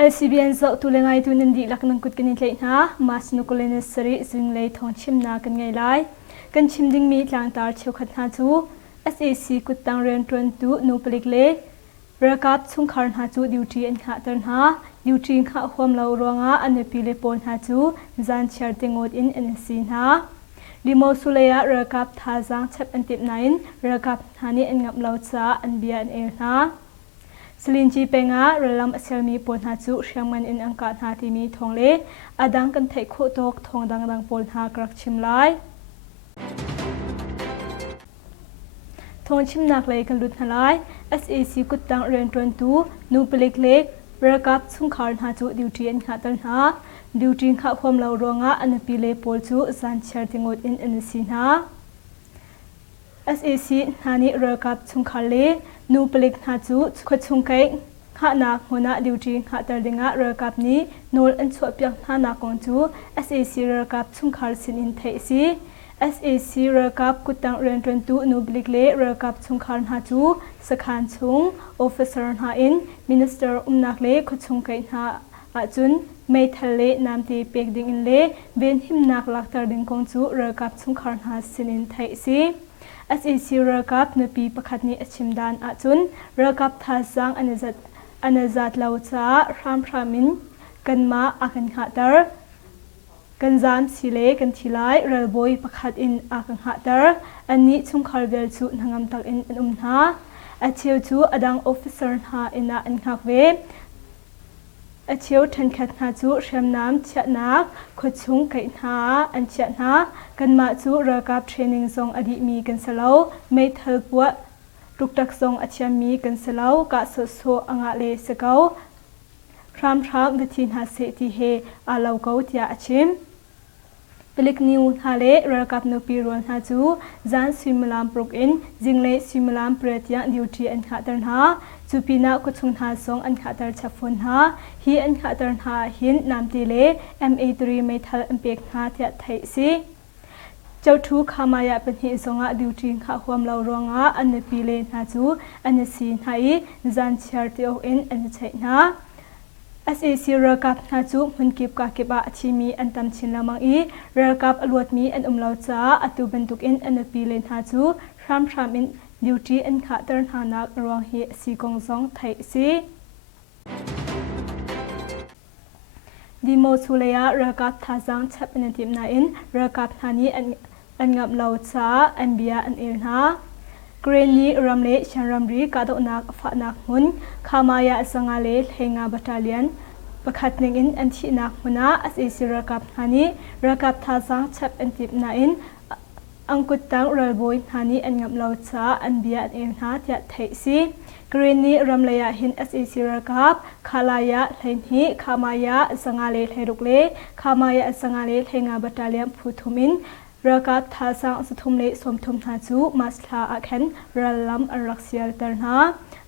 LCBN zo tulengai tu nindi laknang kut kini tlei na mas nukulene sari zinglei thong chimna kan ngai lai kan chimding mi tlang tar cheu khat na chu SAC kutang ren tron tu nu palik le rakap chung khar na chu duty an kha tar na duty kha hom lo ronga an pile pon na chu zan char tingot in NC na limo sulaya rakap thazang chap an tip nain rakap thani an ngap lo cha an bia an er na Silinji penga ralam aselmi pon ha chu shangman in angka na ti mi thongle adang kan thai kho tok thong dang dang pon ha krak chim lai thong chim nak lai kan lut halai SAC kutang ren tron tu nu pelik le rakap chung khar ha chu duty an kha tan ha duty kha khom lo ronga an pi le pol chu san char tingot in NC na SAC nani rakap chung khar le nu pelik na chu khochung kai kha na hona duty kha tar dinga rakap ni nol an chho pyak na na kong chu SAC rakap chung khar sin in thei si SAC rakap kutang ren tron tu nu pelik le rakap chung khar na chu sakhan chung officer ha in minister umnak le khochung kai na a chun mai thal le namti pek ding in le ben him nak lak tar ding kong chu rakap chung khar na sin in thei si SAC rakap nupi pakhat ni achimdan a chun rakap thasang anazat laucha ramin kanma akan khatar kanzam sile kan thilai ralboi pakhat in akan khatar ani chungkhar bel chu nangam tak in umna acheu chu adang officer ha ina an khakwe acheu than khat na chu shamnam chana khochung kai na an chana kanma chu rakap training song adi mi kan salo mai thalpua tuktak song acham mi kan salo ka so anga le sakau ram vithin ha se ti he alau ko tia achim pelik new hale rakap no pi ron ha chu zan simulam prok in jingle simulam pretia duty an khatar ha chupina ko chung ha song an khatar chafon ha hi an khatar ha hin namti le MA3 metal impact ha thia thai si chau thu khamaya panhi songa duty kha huam lo ronga an pi le na chu an si nai zan char te in an chai na SAC rakap na chu munkip ka kiba achimi antam chin lamang I rakap alwat mi an umlo cha atu bentuk in an pi le na chu ram in duty an kha tar na nak rong hi si kong song thai si dimo sulaya rakap thazang chap an tim na in rakap thani an ngap lo cha an bia an er na Greni ramle chanramri kado nak fa nak mun khamaya sangale thenga battalion pakhatning in anthi nak muna SAC rakap hani rakap thasang chap an tip na in angkutang ralboi hani an ngap lo cha an bia an er na tia thai si Greni ramlaya hin SAC rakap khalaya thainhi khamaya sangale thairukle khamaya sangale thenga battalion phuthumin rakap thasang suthumle somthum na chu masla akhan ralam araksial tarna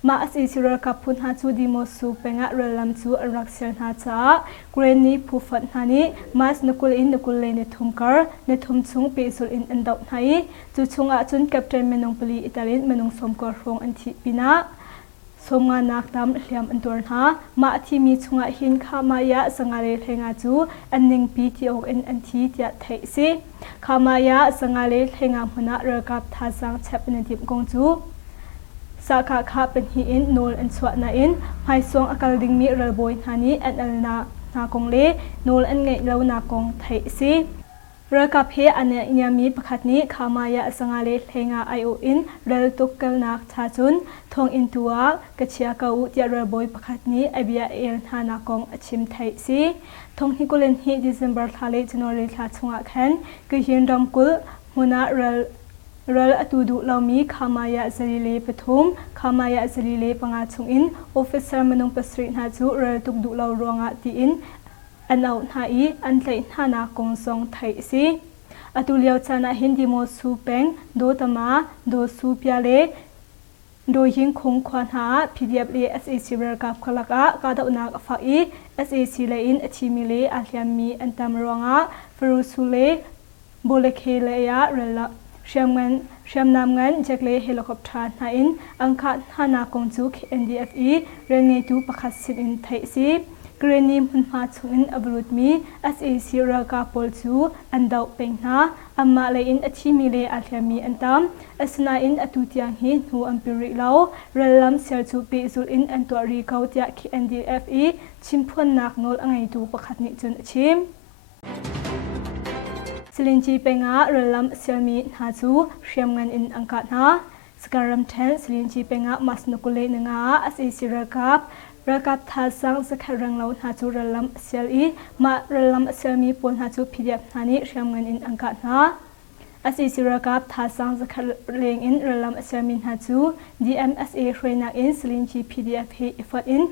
ma SAC rakap phun ha chu dimo su penga ralam chu araksial na cha greni phufat hani mas nukul in nukul le ne thumkar ne thum chung pe sul in andau nai chu chunga chun captain menung puli italin menung somkor rong anthi pina somnga naktam hliam antur ha ma thimi chunga hin khamaya sangale thenga chu anning pi ti ok in anthi tia thai si khamaya sangale thenga huna rakap thasang chapna tip kong chu sakha kha penhi in nol an chwa na in phai song akal ding mi ralboi hani an alna na kong le nol an ngai lo na kong thai si rakap he ane inyami pakhatni khamaya sangale thenga IO in rel tukal nak cha chun thong intua kachia kau tia raboi pakhatni abia el thana kong achim thai si thong hikulen hi December thale January tha chunga khan ke hin ramkul huna rel atudu lawmi khamaya zalile pathum khamaya zalile panga chung in officer manung pasri na chu rel tukdu law ronga ti in anau nai an tlai thana kong song thai si atuliao chana hindi mo su peng do tama do su piale do yin khong khwan ha PDF le SAC rakap khalaka ka da unak fa I SAC le in achimi le ahliami antam ronga ferusule bolekhe le ya rela shamnam ngan jakle helicopter na in angkha hana kong chu NDFE rengai tu pakhat sin in thai si กรณีมุนมาชงอินอบรุษมี SAC รากาปอลจูอันดาวเป็นนาอัมมาเลอินอชิมิเลอาเทียมีอันตามอสนาอินอตุติยงหินหูอัมปิริลาวเรลัมเซลจูปีซูอินอันตัวรีเขาเตียคี NDFE ชิมพวนนักโนลอังไงดูประคัดนิจุนชิมสิลินจีเป็นงาเรลัมเซลมีนาจูเชียมเงินอินอังกานาสการัมเทนสิลินจีเป็นงามัสนุกุเลนงา SAC รากาบทาสังสกัดรังเราหาจูเรลัมเซลอีมาเรลัมเซลมีปนหาจูพีเดียบนานี้เรียมเงินอินอังกานาSAC รากาบทาสังสกัดเลงอินเรลัมเซลมีหาจู DMSA เรนักอินสิลินจี PDF เฮอิฟัดอิน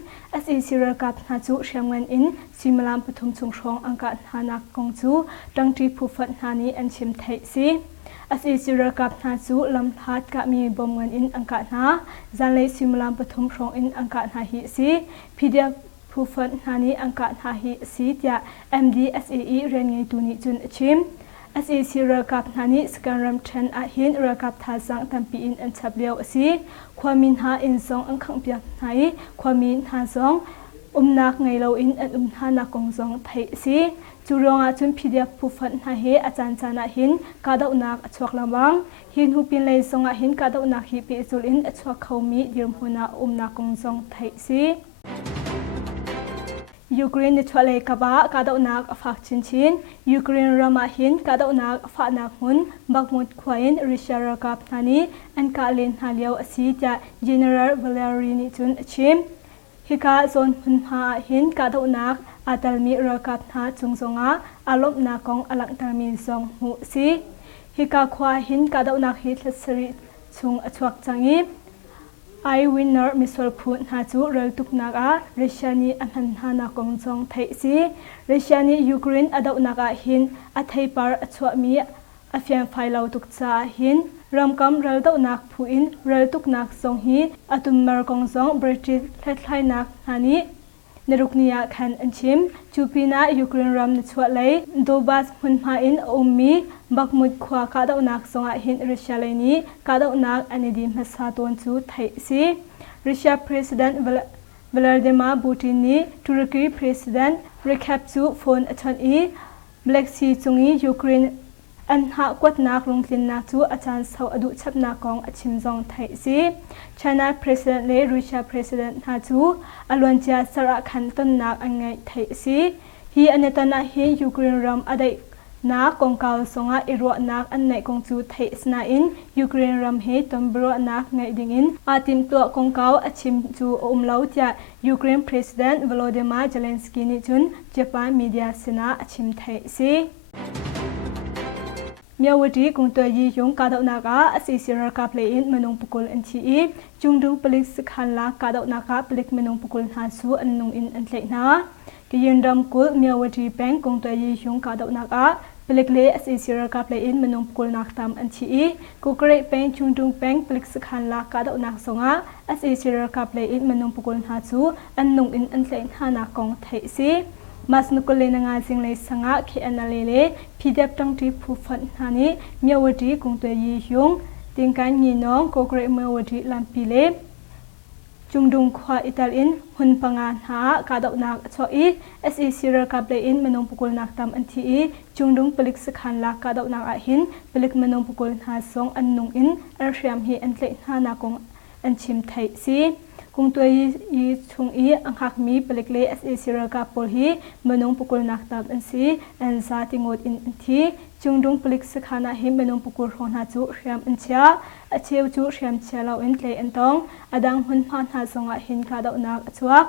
SAC รากาบหาจูเรียมเงินอินซิมลามปฐุมชงชงอังกานานักกงจูดังที่ผู้ฟัดนานี้อันชิมไทยซีSAC รากาบนาจูลำพัดกะมีบอมเงินอินอังกานาจันเลยซิมลามปฐุมชงอินอังกานาฮิซีพีเดียผู้ฟัดนานี้อังกานาฮิซีเตีย MDSAE เรียนไงตูนิจุนชิมSAC รากาบนานี้สการรัมเทนอาหินรากาบทาสังตัมปีอินอันชับเลียวซีความมินหาอินซองอังขังเปียกไหนความมินหาซองนักไงเราอินอันหานักกงซองไทยซีจูรองอาจุนพีเดียผู้ฟันนาเฮอาจารย์จานาหินกาดอุนักชวกลำบังหินหูปินเลยซองอาหินกาดอุนักฮิปิจุลินชวกเขามีดิมหุนานักกงซองไทยซียูเครนในช่วงเลกบ้ากาดอุนักฝากชินยูเครนรามาหินกาดอุนักฝากนักหุนบักมุดขวายนริชาร์กับนานีอันกาเลนฮาเลียวสีจะ General Valery นิจุนชิมฮิกาโซนหุนหาหินกาดอุนักอาตัลมีรากาบนาจุงซงอาอารมณ์นากองอลังตามีซงหูซีฮิกาควาหินกาดอุนักฮิตสริชุงอชวกจังอีไอวินเนอร์มิสวลพูนหาจูเรลตุกนักอารัสเซียนีอันหันหานากองซงไทยซีรัสเซียนียูเครนอดอุนักอาหินอัทไฮปาร์อชวมีอาเฟียนไฟลาวตุกซาหินรำกำเรลตุกนักผู้อินเรลตุกนักซงฮีอัตุมเมอร์กองซงบริติชเทไทยนักนานีนรุกนียาขันอันชิมจูปีนายูเครนรัมนชวเลยโดบัสมุนมาอินอมมีบักมุดขวากาดอุนักสงอาหินรัสเซียเลยนี้กาดอุนักอันดีมาซาตวนจูไทยซีรัสเซียประธานวลาดิมาร์ปูตินนี้ตุรกีประธานรีแคปจูโฟนอัชนีเบล็กซีจงอียูเครนอันหากวดนักลงทุนนักจูอาจารย์สาวอดุชับนักของชิมจงไทยซีChina President และ Russia President หาจูอลวนจาสระขันต้นนักอันไงไทยซีฮีอันตนาฮียูเครนรัมอดีนักกองกาวสงอาอิรัวนักอันไหนกองจูไทยสนาอินยูเครนรัมเฮตมบรัวนักไงดิ่งอินอาติมตัวกองกาวชิมจูเล่าจากยูเครน President Volodymyr Zelensky นิจุนญี่ปุ่นมีเดียสนาชิมไทยซีเมียวดีกุงตัวยียงกาดนากาSACรากาเพลอินมนุงปุกุลอันทีจุงดูปลิกสขันลากาดนากาปลิกมนุงปุกุลหาสูอันนุงอินอันเลนากิยันดำกุลเมียวดีแปงกุงตัวยียงกาดนากาปลิกเลSACรากาเพลอินมนุงปุกุลนักตามอันทีกุเกรแปงจุงดูแปงปลิกสขันลากาดนักสงาSACรากาเพลอินมนุงปุกุลหาสูอันนุงอินอันเลนานักกองไทยซีมาสนุกเลนงาสิงเลยสังอาเขอันนาเลพีเดบตังทีผู้ฟันนานีเมียวดีกุงตัวยียงติงการยีน้องโกเกรเมียวดีลำปีเลจุงดุงควาอิตาลินหุนปังานหากาดนักชออีSACรากาเบลอินมนุงปุกุลนักตามอันทีจุงดุงปลิกสขันลากาดนักอาหินปลิกมนุงปุกุลหาสงอันนุงอินอาเรียมฮีอันเลนหานากงอันชิมไทยซีกุงตัวยีชงอีอังคักมีเปลิกเลSACรากาปอลฮีมนุงปุกุลนักตามอันซีอันซาติงดอินอันทีจุงดุงปลิกสขันอาหินมนุงปุกุลของหาจูเรียมอันเชียอาเชียวจูเรียมเชียเราอินเลอันตองอดังหุนพานหาสงอาหินกาดนักชวก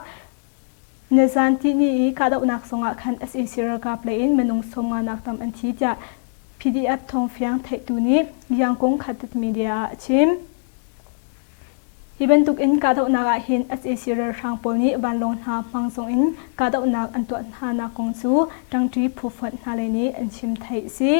เนซันที่นี่กาดนักสงอาคันSACรากาเพลอินมนุงสมงานักตามอันทีจะ PDF ทองเฟียงไทยตูนี้ยังคงขัดมีเดียชิมฮิบันตุกอินกาดนักหินSACรทางปนีบันลงหามังสงอินกาดนักอันตัวหานากงซูดังที่ผู้ฟันนาเลนี้อันชิมไทยซี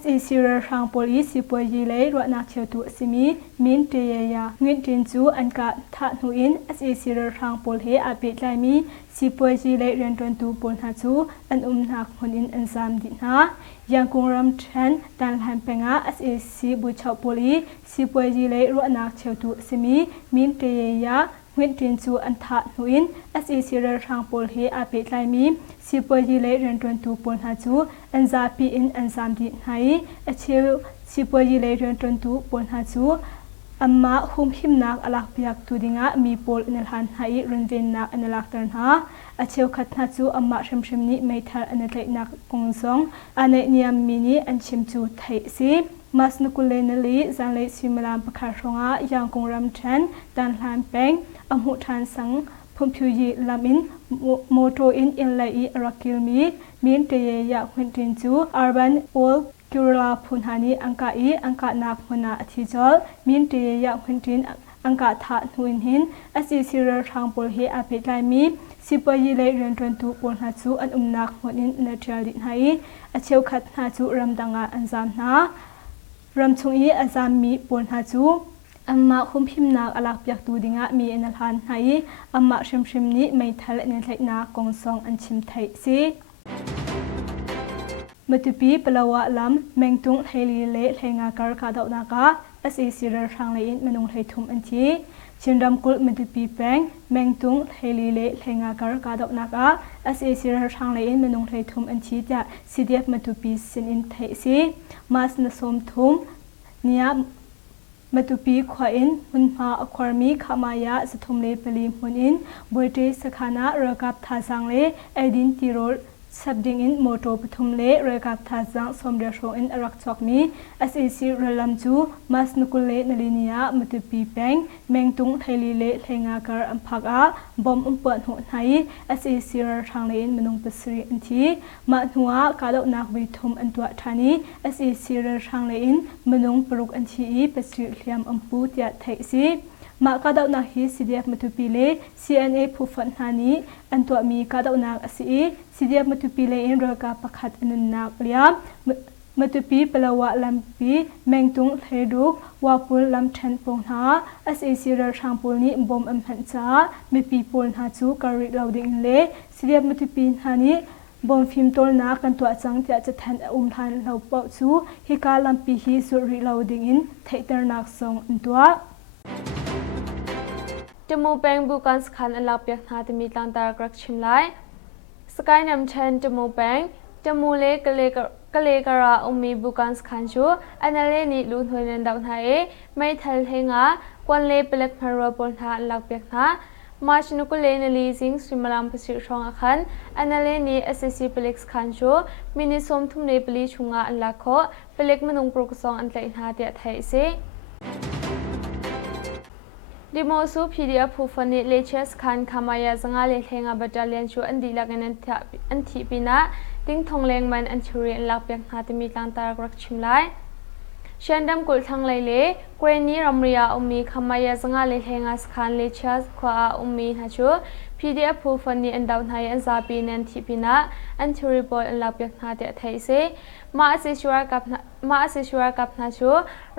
SACรทางปลีสิปวยยีเลยรวนักเชียวตัวสิมีมินเตียยาเงินจินจูอันกาทานุอินSACรทางปลเฮอาบิดไลมีสิปวยยีเลยเรียนจนตูปนหาจูอันนักคนอินอันซามดินายังคงรำเทนดันหันเปงาSACบุชาวปลีสิปวยยีเลยรวนักเชียวตัวสิมีมินเตียยา วินตินจูอันทาหนุอิน SEC เรือทางโพลเฮอาเปิดไลมีสิปยีเลเรียนตวนตูปนหาจูอันซาปีอินอันซามดีไฮเอเชลสิปยีเลเรียนตวนตูปนหาจูอัมมาหุมหิมนักอลักเปียกตูดิงะมีโพลอินลันไฮรุนเวนนักอันลักเตนหาเอเชลขัดหาจูอัมมาชิมนี้ไม่ทันอันเลนักกงซองอันเนเนียมมินีอันชิมจูไทซีมาสนุกุเลนลีจังเลซิมลามปะคาชงะยังกงรัมเชนดันลานเปงอมุทันสังพุมพิวยีลามินโมโตอินอินไลอีรักกิลมีมินเตยยะควินตินจูอาร์บันโอลกิรลาพุนหานีอังกาอีอังกานักมุนาอธิจอลมินเตยยะควินตินอังกาทานุนหินSEC เรือทางโพลเฮอาเปิดไลมีสิปยีเลเรียนตวนตูปนหาจูอันนักมุนินเนเทลดินไฮอเชลขัดหาจูรัมดังอันซามนารำชงอีอาจารย์มีปนหาจูอัมมาคุมพิมนักอลักเปียกตูดิงะมีเอนัลฮันไฮอัมมาชิมนี้ไม่ทันเนทนากงซองอันชิมไทยซีมาตุปีเปลาวะลำเมงตุงไทลีเละไทงาการคาดาวนักะ SEC เรือทางเลยมนุงไทยทุมอันทีชินรำกุลมาตุปีแปงเมงตุงไทลีเละไทงาการคาดาวนักะ SEC เรือทางเลยมนุงไทยทุมอันทีจะ CDF มาตุปีสินอินไทยซีมาสนสมทุมเนียมาตุปีขวาอินมุนมาอความีขามายาสทุมเลปลีมุนอินบวยเตสขณะเรือกับทาสังเลเอดินติโรลสับดิ่งอินโมโตปทุมเลเรือกับทาสังสมเดชอินรักจอกมี SEC เรือลำจูมาสนุกุเลนลินียามาตุปีแปงเมงตุงไทลีเลไทงาการอัมพักอาบอมเปิดหัวไฮ SEC เรือทางเลนมนุงปัสรีอันทีมาหัวกาดนักวิทุมอันตัวทานี SEC เรือทางเลนมนุงปรุกอันทีปัสรีเลียมอัมพูตยาไทยซีมากาดาวนักฮี CDF มาตุปีเล CNA ผู้ฟันหานีอันตัวมีกาดาวนักอสี CDF มาตุปีเลอินเรกาประคัดอันนักเลียมาตุปีเปลาวะลำปีแมงตุงเทดุกวาปุลลำเชนปงหา SEC เรือทางปุลนี้บอมอัมพันจ้ามีปีปุลหาจูการิลาวดิ่งเล CDF มาตุปีหานีบอมฟิล์มตอลนักกันตัวจังจะแทนทานเราเป่าจูฮิกาลำปีฮีสุริลาวดิ่งอินเทเตอร์นักทรงอันตัวจมูกแปงบุกันสขันอันลับยักนาจะมีตังตากรักชิมไลสกายนำเชนจมูกแปงจมูกเล็กกะเลกระอุมีบุกันสขันชูอันนั้นเลนิลุนหวยนันดาวไทยไม่ทันเทงะกวนเล่เปล็กพารัวปนทาอันลับยักนามาชนุกุเลนลีซิงสิมลามประสิทธิ์รองอาคันอันนั้นเลนิ SSC เปล็กสขันชูมินิสมทุ่มเลปลีชุงะอันลักโคเปล็กมนุงโปรกซองอันเตอินหาเดียไทยเซดิโมซู PDF ผู้ฟันนิเลเชสคันขามายาสังอาเลเทงาบัตเตเลียนชูอันดีลักอันทีปีนะติ้งทองแรงมันอันชูเรียนลักเปียงหาติมีตังตากรักชิมไลเชนดัมกุลทังไลเลเกรนีรัมเรียอุมีขามายาสังอาเลเทงาสคันเลเชสขวาอุมีฮัชู PDF ผู้ฟันนิอันดาวไทยอันซาปีนันทีปีนะอันชูรีบอลอันลักเปียงหาเตไทยเซมาสิชัวกับนาชู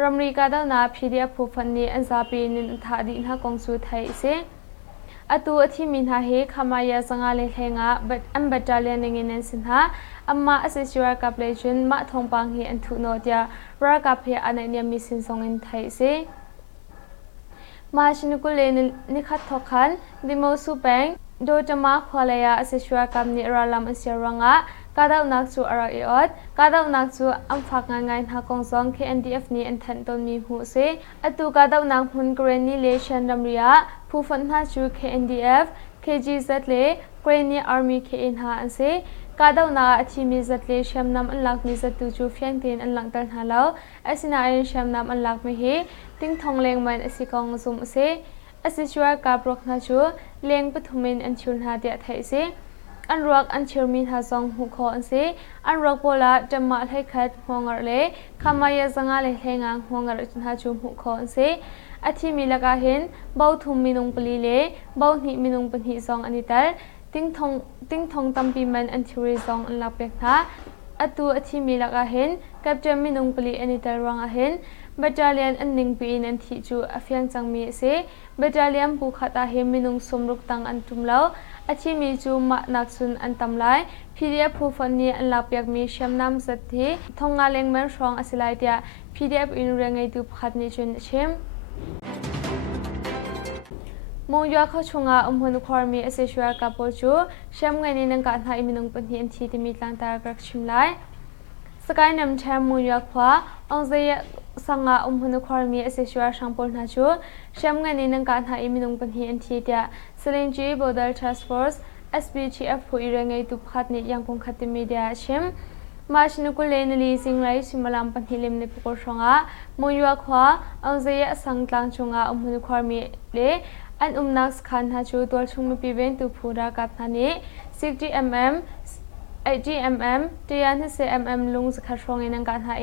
รัมรีกาดานา PDF ผู้ฟันนิอันซาปีนินทาดินฮากงสูไทยเซอตัวที่มินหาเฮขามายาสังอาเลเทงาบัดอันบัตเตเลียนเงินสินหาอัมมาสิชัวกับเลจุนมาทองปังเฮอันทุโนเดียรักกับเฮอันเนียมิสินทรงอินไทยเซมาชินุกุเลนิคัตทอคันดิโมซูแปงโดจมาขวาเลยาสิชัวกับนิราลัมอันเสียรังะกาดาวนักจูอาราออดกาดาวนักจูอัมฟักงานหากองซอง KNDF นี้อันทันตนมีหูเซอตุกาดาวนักมุนเกรนีเลชันดัมเรียผู้ฟันหาจู KNDF KGZ เลเกรนีอาร์มี KN หาอันเซกาดาวนาอธิมีจัดเลชัมนำอันลักมีจัดตูจูเฟียงเทนอันหลังตันหาแล้วอสินาอันชัมนำอันลักไม่เฮติ้งทองเลงมันอสิกองซุมเซอสิชัวกาบรกนาจูเลงปฐุมินอันชุนหาเดียไทยเซอันรักอันเชื่อมีทาซองหุคออันเซอันรักโบลาจะมาให้คัดหัวงเลขามายาสังอาเลเทงางหัวงจุนหาจูหุคออันเซอธิมีละกาเห็นเบาทุมมินุงปลีเลเบาหิมินุงปนิซองอันนี้แต่ติ้งทองตัมปีมันอันชูรีซองอันลับเปียกท่าอตัวอธิมีละกาเห็นกับเจมินุงปลีอันนี้แต่รังอาเห็นบัตเตเลียนอันหนึ่งปีนันทิจูอฟยังจังมีเซบัตเตเลียนผู้ขัดอาเฮมินุงสมรุกตังอันตุมเล่าอธิมีจูมานักสุนอันตำไล PDF ผู้ฟันนี้อันลับอยากมีเชื่อมนำสัตที่ทงงาเลงแมนรองอสิไลเดีย PDF อินเรียงไงดูขัดนิจุนเชื่อม มงยัวเขาชงอาหุ่นความีเอเซชัวกับโปจูเชื่อมกันในนังการหาอิมินงปนที่อันที่มีต่างตากรักชิมไลสกายนำแชมมงยัวขวาองเซียสังอาหุ่นความีเอเซชัวช่างปนหาจูเชื่อมกันในนังการหาอิมินงปนที่อันที่เดียสลิงจีบอดัลทัสฟอร์ส SBTF ผู้อิรังไงตุพัดนิยังคงขัดมีเดียชิมมาชนุกุเลนลีสิงไลสิมาลามปันฮิลิมในปุกชงอามงยัวขวาองเซียสังตังชงอาหุ่นความีเลอันนักสขันหาจูตัวชุมปีเวนตุพูรากับนันนี้ 60mm 80mm ที่ยันที่ 10mm ลุงสกัดช่องในนังการหา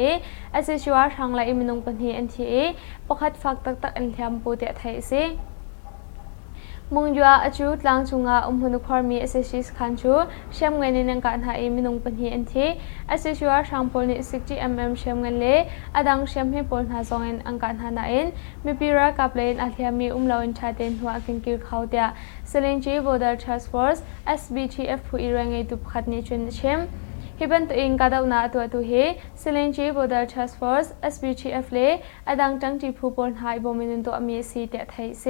อาศัยชัวร์ทางไลอิมินงปันฮีอันที่ปกติฟักตักอันที่มปูเตะไทยสิมงยัวอาจูตลังจุงอาหุ่นความีอาศัยชิสขันจูเชื่อมเงินในนังการหาอิมินงปันฮีอันที่อาศัยชัวร์ทางโพลิ 60mm เชื่อมเงินเล่อดังเชื่อมให้โพลหาซองเงินอังการหานาอินมีปีรักกับเลนอาเทียมีลาวอินชาเดนหัวกินกิลเขาเดียสลิงจีบอดัลทัสฟอร์ส SBTF ผู้อิรังไงตุพัดนิจุนเชื่อมฮิบันตัวเองกาดาวนาตัวตุเฮสลิงจีบอดัลทัสฟอร์ส SBTF เล่อดังจังจีผู้โพลหายบอมินุนตัวมีสีเดียไทยเซ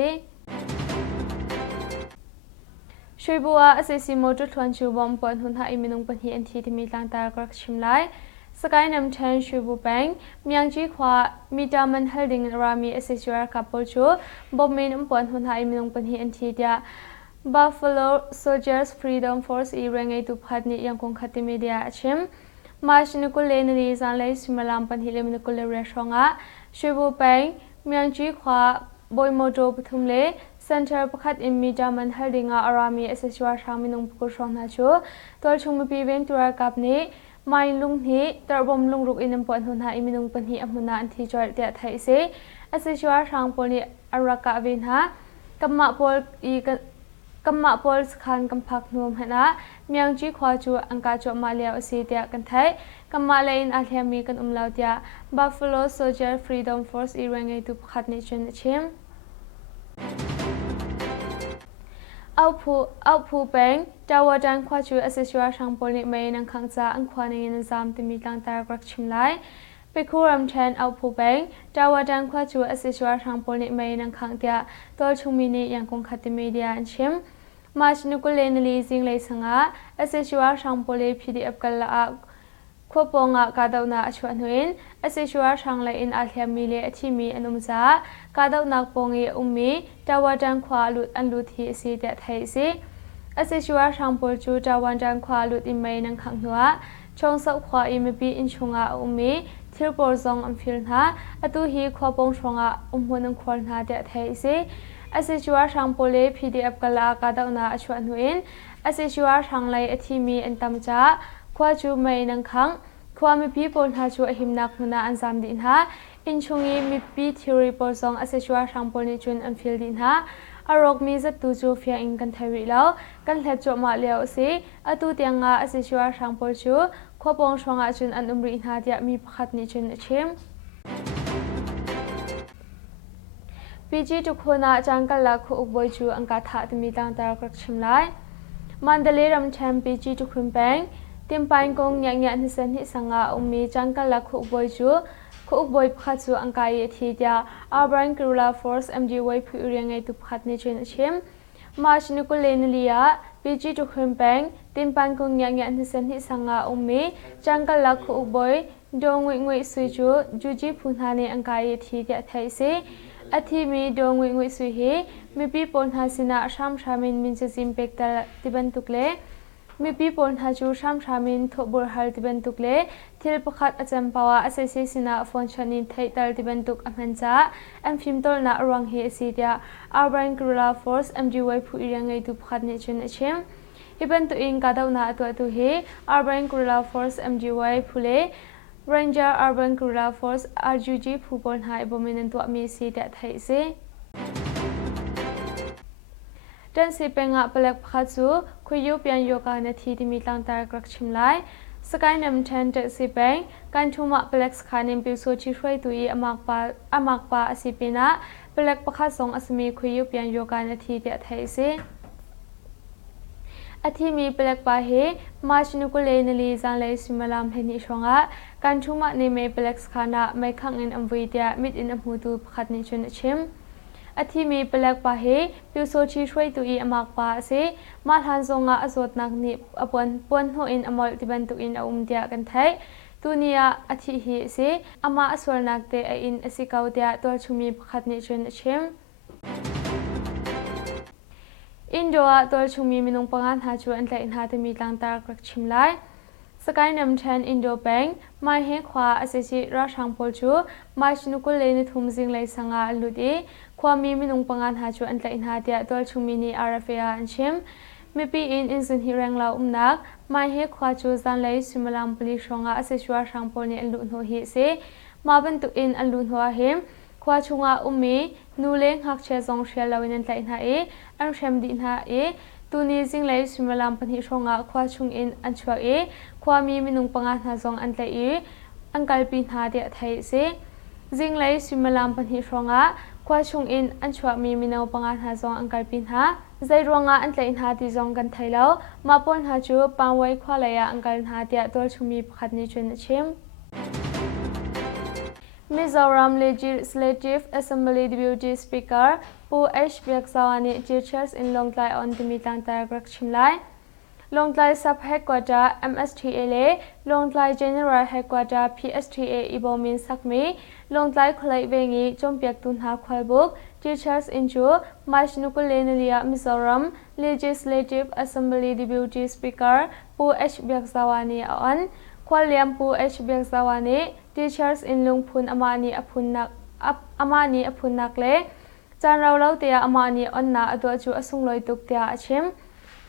ช่วยบัวอาศัยสิโมจุดทวนชูบอมปนหุนหาอิมินุงปนฮีอันทีที่มีต่างตากรักชิมไลสกายนำเชนช่วยบัวแปงมียังจีขวามีดามันเฮลดิงรามีอาศัยชัวร์กับโปจูบอมมินปนหุนหาอิมินุงปนฮีอันทีเดีย Buffalo Soldiers Freedom Force อีเรงไอตุพัดนี้ยังคงขัดมีเดียชิมมาชนุกุเลนรีซันเลยสิมาลามปนฮีเลมินุกุเลเรชงะช่วยบัวแปงมียังจีขวาบอยโมโจปทุมเลเซ็นเตอร์ประคัดอิมมีดามันเฮลดิงอารามีเอเซชัวชามินุงปุกชงนาชูตัวชงมีปีเวนตัวกับนี้ไม่ลุงนี้ตระบมลุงรุกอินปอนหุนหาอิมินุงปนฮีอมุนาอันที่จอยเตะไทยเซเอเซชัวชางปนีอารักะวินหากัมมาปอลอีกัมมาปอลสขันกัมพักนวมหนะมียังจีขวาจูอังกาจมาเลียอสีเตะกันไทยกัมมาเลนอาเทียมีกันลาวเตะ Buffalo Soldier Freedom Force อีเรงไอตุขัดนิจุนชิมเอาผู้เป็นดาวดังขวาจูอาศัยชัวร์ทางโพลิเมนังขังจาอังควาในนิซามที่มีต่างตากรักชิมไลไปคู่รำเชนเอาผู้เป็นดาวดังขวาจูอาศัยชัวร์ทางโพลิเมนังขังเดียตัวชุมมินียังคงขัดมีเดียอันชิมมาชนุกุเลนลีซิงเลยสังอาอาศัยชัวร์ทางโพลิพีดีเอฟกันละควบปองกาดาวนาชวนหุนอาศัยชัวร์ทางไลอินอาเทียมีเลที่มีอนุมจากาดาวนักปองเออุมีดาวดังขวาลุดอันลุดที่สีเดไทยสิอาศัยชัวร์ทางโพลจูดาวดังขวาลุดอิมเมนังขังหัวชงสักขวาอิมบีอินชงอาอุมีทิลโปรซองอัมฟิลนาอตุฮีควบปองชงอาหุนังควรนาเดไทยสิอาศัยชัวร์ทางโพลพีดีเอฟกันละกาดาวนาชวนหุนอาศัยชัวร์ทางไลที่มีอันตามจ้าควาจูไม่นังขังความมีพีปนหาชัวหิมนักมุนาอันซามดินหาอินชงีมีพีทีรีปอซองอาศัยชัวทางปนิจุนอันฟิลดินหาอารมณ์มีจัตุจูเฟียอินกันไทยแล้วกันเทจมาเลียวสิอตุเตียงอาศัยชัวทางปอจูควบปองชงอาจุนอันอุมรินหาเดียมีพัดนิจุนชิมปีจีทุกคนอาจังกันละคู่อุบอยจูอังกาธาที่มีต่างตากรักชิมไลมันเดลีรำแชมปีจีทุกคนแปงทีมไปกงยังยันที่เซนที่สังอาอุมีจังกันละคู่บอยจูคู่บอยพัดจูอังกายทีเดียอาร์บรันกรูลาฟอร์สMGYผู้เรียงไงตุพัดในเชนชิมมาชนุกุเลนเลียปีจีทุกคนแปงทีมไปกงยังยันที่เซนที่สังอาอุมีจังกันละคู่บอยดงงวยสุยจูจีพูนหาในอังกายทีเดียไทยสิอาทิมีดงงวยสุยเฮมีปีปนหาสินาชามชามินมินจะซิมเปกตาติบันตุกเลมีปีปนหาจูชามชามินทบุรฮัลติบันตุกเลทิลปขัดอาจารย์ปาวาอาศัยสินาฟอนชานินไทยตัลติบันตุกอเมนจ้าอันฟิมตอลนารังเฮซีเดียอาร์บรันกรูลาฟอร์สMGYผู้เรียงไงตุพัดเนชเนชิมฮิบันตุอิงกาดาวนาตัวตุเฮอาร์บรันกรูลาฟอร์สMGYผู้เลRanger Urban Guerrilla Force RGG ผู้บริหารบริเวณตัวมีสีแดดไทยสิดันสิเป็นงานเปลือกพัดจูคุยยุบยันโยกานาทีที่มีต่างตากรักชิมไลสกายนำเทนเดสิเป็นการทุ่มเปลือกสขานิมปิวโซชิช่วยตัวอามากปาสิปินะเปลือกพัดสองอสมีคุยยุบยันโยกานาทีเดดไทยสิอาทิมีเปลือกปาเฮมาชนุกุเลนลีจังเลยสิมาลามเฮนิชงะการทุ่มในเมเปลือกสขานะไม่ขังอินอัมวิเดียมิดอินอัมหูตูพัดนิจุนชิม อธิมีเปลกปะเฮปิวโซชีช่วยตุอีอมากปะเสมาทันทรงอาสดนักนิอปวนปวนโฮอินอมอลติบันตุอินอุมเดียกันไทยตุนียอธิฮิเสอามาอสวรนักเตอินอสิกาวเดียตัวชุมีขัดนิชนเชมอินโดตัวชุมีมินุงปังอันหาชวนแต่อินหาตมีตังตากรักชิมไลสกายนำแทนอินโดแบงมาเฮขวาอเซซิราชังโพลชูมาชนุกุเลนทุมซิงไลสังอาลุดีความมีมินุงปังอันหาชวนแต่อินหาเดียตัวชุมีนีอาราเฟียอันชิมไม่ปีอินสินฮิรังลานักมาเฮขวาจูซันไลซิมลามปลีชงอาอเซชัวชังโพลนีอันลุนโฮฮิเซมาเป็นตุอินอันลุนโฮอาเฮมขวาชงอามีนูเลงหักเชซองเชียลาวินันแต่อินหาอันเชมดินหาตูนี้สิ่งเลยสมลามปัญหาชงอาขวาชงอินอันชัวความมีมินุงปังอาหาซองอันแต่อันกัลปินหาเดียไทยเสสิ่งเลยสมลามปัญหาชงอาขวาชงอินอันชัวมีมินุงปังอาหาซองอันกัลปินหาใจรวงอาอันแต่อินหาที่ซองกันไทยแล้วมาปนหาจูปังไว้ขวาเลยอันกัลหาเดียตัวชงมีขัดนิชนเชมMizoram Legislative Assembly Deputy Speaker Pu H. Biaksawani teachers in Longtlai on Timitang Taragrak Chimlai Longtlai Sub Headquarter MSTLA Longtlai General Headquarter PSTA Ibomin Sakmi Longtlai Khlai Vengi Chompiak Tunha Khwalbuk Teachers in Chu Majnukulenalia Mizoram Legislative Assembly Deputy Speaker Pu H. Biaksawani on Kwaliam Pu H. Biaksawani Teachers in Lungphun Amani Aphunak le Chanrau lau tia Amani onna adwa chu asung loi tuk tia achim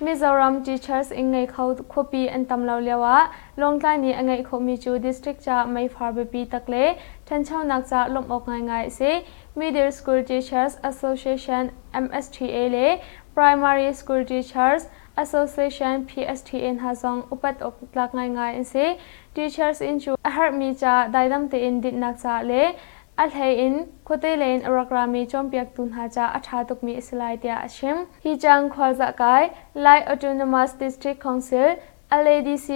Mizoram Teachers in ngai khau khopi an tamlau lewa Longtlai ni angai khomi chu district cha mai farbepi takle thanchau nak cha lom ok ngai ngai se Middle School Teachers Association MSTA le Primary School Teachers Association PSTN Hazong upat ok tlak ngai ngai se Teachers in chu ahar mi cha daidam te in dit nak cha le alhei in khote lein arakrami chompiak tun ha cha atha tuk mi islai tia ashim hi chang khwalza kai Lai Autonomous District Council LADC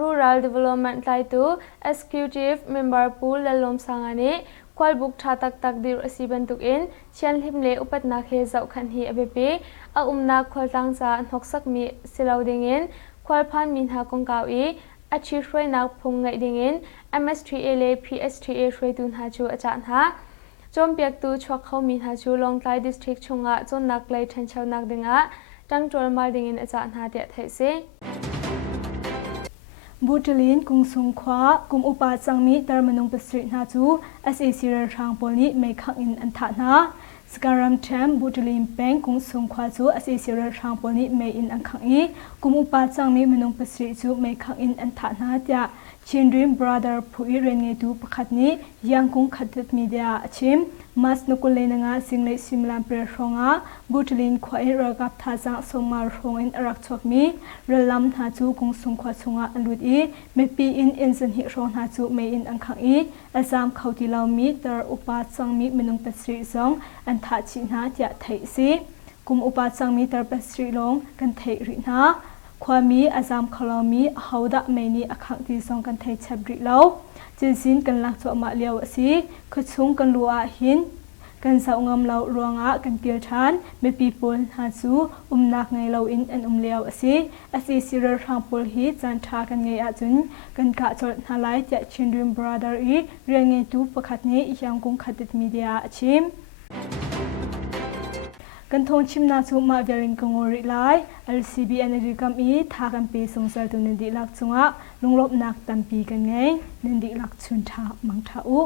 Rural Development Lai tu Executive Member Pool lalom sangani kwalbuk tha tak takdir asiban tuk in chian him le upat na khe zau khan hi abepe a umna khwaltang cha noksak mi silauding in kwalphan min ha kong kaw achi hroi nak phung ngai ding in MSTA le PSTA hroi tun ha chu achan ha chompiak tu chhok khau min ha chu Longtlai district chunga chon nak lai than chau nak dinga tang tol mal ding in achan ha te thai se Butalin kung sung khwa kum upa changmi tarmanung pasri na chu SAC rar thang polni mai khang in an tha na Skaram Tham Butalin Peng kung sung khwa chu SAC rar thang polni mai in an khang I kum upa changmi manung pasri chu mai khang in an tha na tia Chindrim brother phui ren nge tu pakhat ni yang kung khatat media achim mas nukulena nga singlei simlam pre ronga Butalin khwa in ragap tha jang somar rong in arak chok mi relam na chu kung sung khwa chunga alut I mepi in enzen hi rong na chu mai in an khang I azam khauti law mi tar upa changmi manung pasri zong an tha chi na tia thai si kum upa changmi tar pasri long kan thai ri na Kwami azam khalami hauda maini akhang ti song kan thai chabri law chinsin kan lak chu ma liaw si khuchung kan lua hin kan saungam law ruanga kan pir than me people ha chu umnak ngai law in an liaw si asi sirar rampol hi chan tha kan ngai a chun kan ka chol halai cha Chindrim brother I rengi tu pakhat ni yang kung khatit media achim kan thong chim na chu ma verin kongori lai LCB energy kam I tha kan pe songsal tu nindi lak chunga lunglop nak tampi kan ngai nindi lak chun tha mang tha u